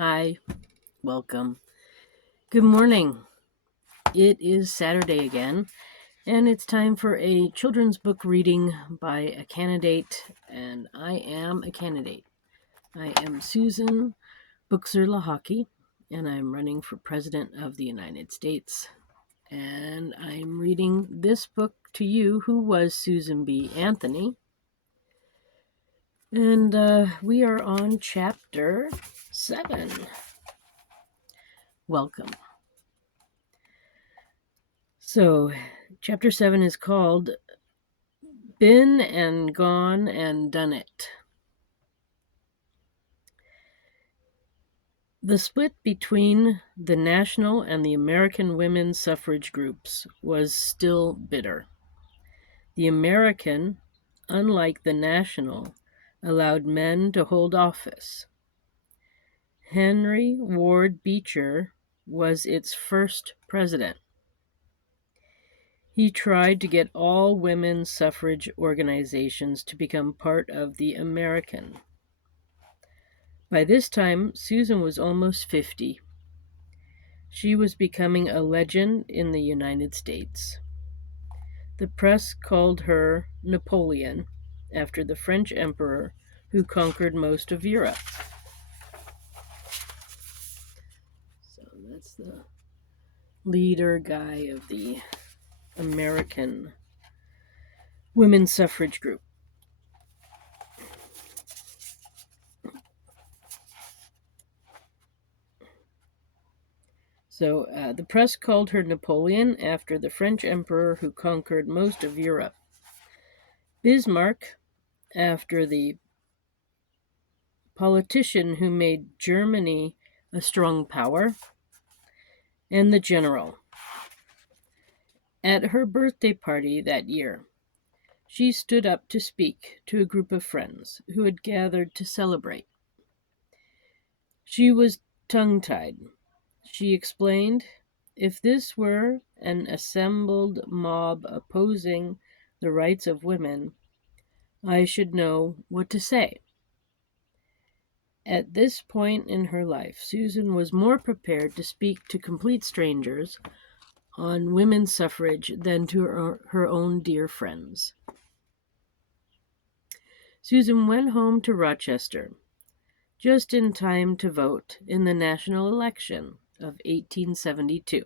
Hi, welcome. Good morning. It is Saturday again, and it's time for a children's book reading by a candidate, and I am a candidate. I am Susan Buchser-Lochocki, and I'm running for President of the United States. And I'm reading this book to you, who was Susan B. Anthony. And we are on chapter 7. Welcome. So, chapter 7 is called Been and Gone and Done It. The split between the national and the American women's suffrage groups was still bitter. The American, unlike the national, allowed men to hold office. Henry Ward Beecher was its first president. He tried to get all women's suffrage organizations to become part of the American. By this time, Susan was almost 50. She was becoming a legend in the United States. The press called her Napoleon, after the French emperor who conquered most of Europe. So that's the leader guy of the American women's suffrage group. So the press called her Napoleon after the French emperor who conquered most of Europe. Bismarck after the politician who made Germany a strong power, and the general. At her birthday party that year, she stood up to speak to a group of friends who had gathered to celebrate. She was tongue-tied. She explained, if this were an assembled mob opposing the rights of women, I should know what to say. At this point in her life, Susan was more prepared to speak to complete strangers on women's suffrage than to her own dear friends. Susan went home to Rochester just in time to vote in the national election of 1872.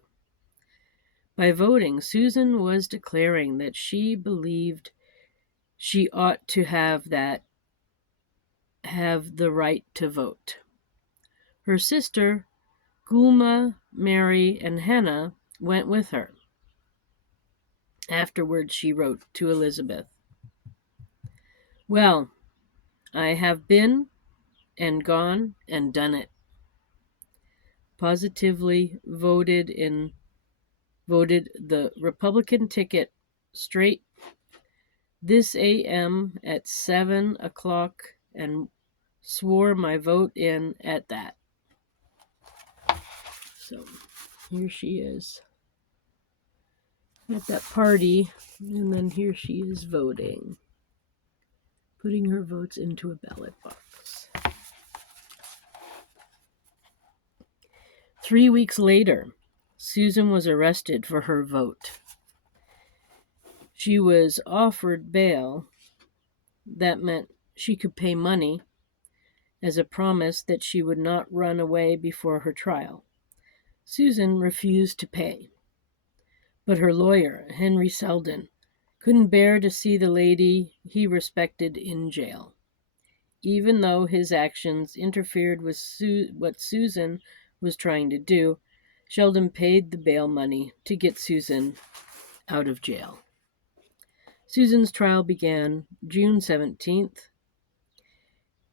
By voting, Susan was declaring that she believed she ought to have the right to vote. Her sister, Gulma, Mary, and Hannah went with her. Afterwards, she wrote to Elizabeth, well, I have been and gone and done it. Positively voted the Republican ticket straight this a.m. at 7 o'clock and swore my vote in at that. So here she is at that party, and then here she is voting, putting her votes into a ballot box. 3 weeks later, Susan was arrested for her vote. She was offered bail. That meant she could pay money as a promise that she would not run away before her trial. Susan refused to pay, but her lawyer, Henry Selden, couldn't bear to see the lady he respected in jail. Even though his actions interfered with what Susan was trying to do, Sheldon paid the bail money to get Susan out of jail. Susan's trial began June 17th,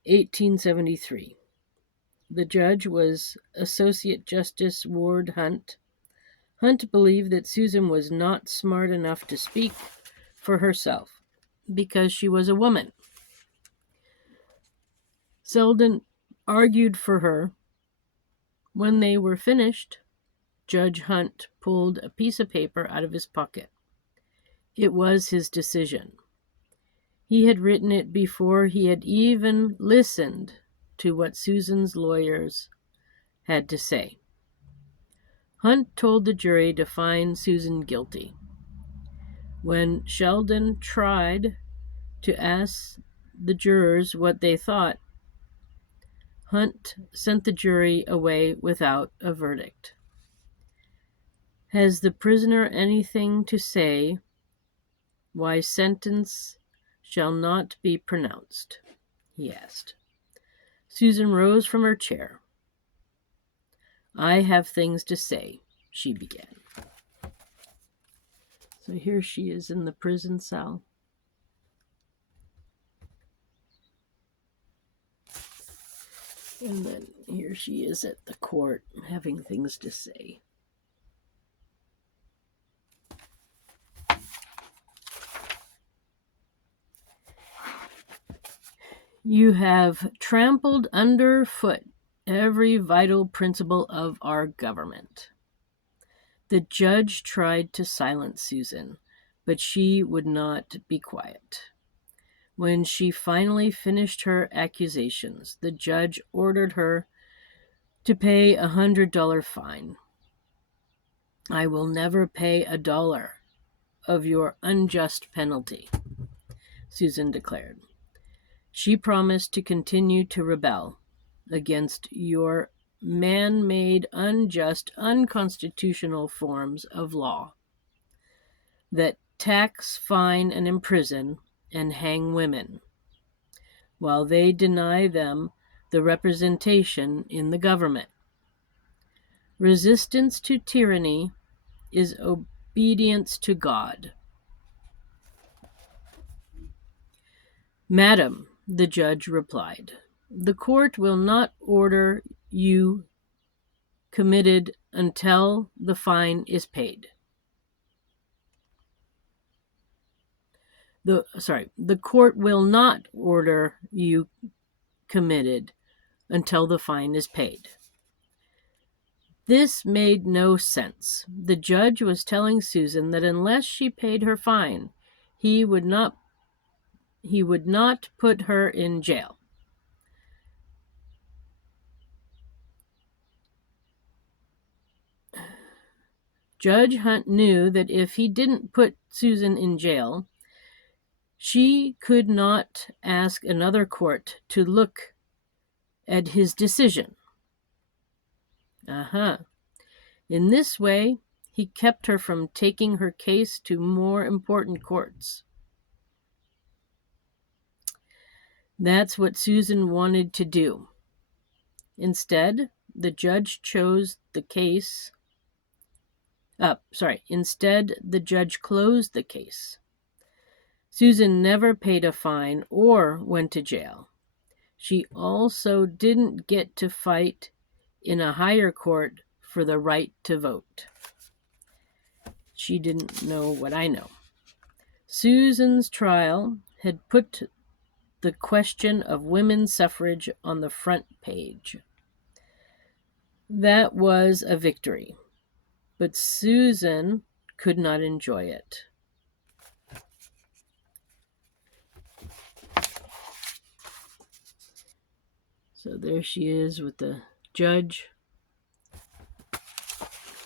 1873. The judge was Associate Justice Ward Hunt. Hunt believed that Susan was not smart enough to speak for herself because she was a woman. Selden argued for her. When they were finished, Judge Hunt pulled a piece of paper out of his pocket. It was his decision. He had written it before he had even listened to what Susan's lawyers had to say. Hunt told the jury to find Susan guilty. When Sheldon tried to ask the jurors what they thought, Hunt sent the jury away without a verdict. Has the prisoner anything to say why sentence shall not be pronounced? He asked. Susan rose from her chair. I have things to say, she began. So here she is in the prison cell. And then here she is at the court having things to say. You have trampled underfoot every vital principle of our government. The judge tried to silence Susan, but she would not be quiet. When she finally finished her accusations, the judge ordered her to pay a $100 fine. I will never pay $1 of your unjust penalty, Susan declared. She promised to continue to rebel against your man-made, unjust, unconstitutional forms of law that tax, fine, and imprison and hang women, while they deny them the representation in the government. Resistance to tyranny is obedience to God. Madam, the judge replied, the court will not order you committed until the fine is paid. The court will not order you committed until the fine is paid. This made no sense. The judge was telling Susan that unless she paid her fine, he would not put her in jail. Judge Hunt knew that if he didn't put Susan in jail, she could not ask another court to look at his decision. In this way, he kept her from taking her case to more important courts. That's what Susan wanted to do. Instead, the judge closed the case. Susan never paid a fine or went to jail. She also didn't get to fight in a higher court for the right to vote. She didn't know what I know. Susan's trial had put the question of women's suffrage on the front page. That was a victory, but Susan could not enjoy it. So there she is with the judge.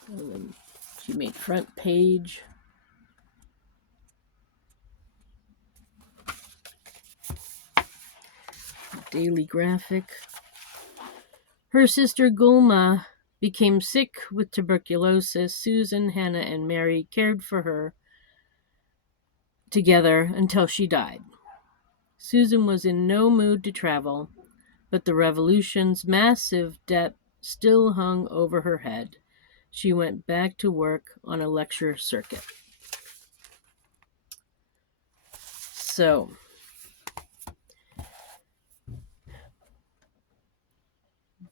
And then she made front page. Daily Graphic. Her sister Gulma became sick with tuberculosis. Susan, Hannah, and Mary cared for her together until she died. Susan was in no mood to travel, but the revolution's massive debt still hung over her head. She went back to work on a lecture circuit. So,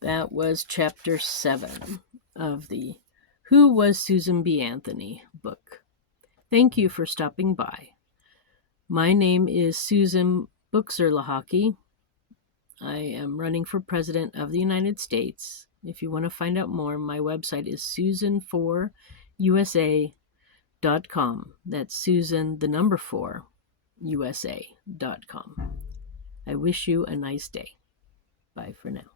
that was chapter 7 of the Who Was Susan B. Anthony book. Thank you for stopping by. My name is Susan Buchser-Lochocki. I am running for President of the United States. If you want to find out more, my website is susan4usa.com. That's Susan, the number 4, USA.com. I wish you a nice day. Bye for now.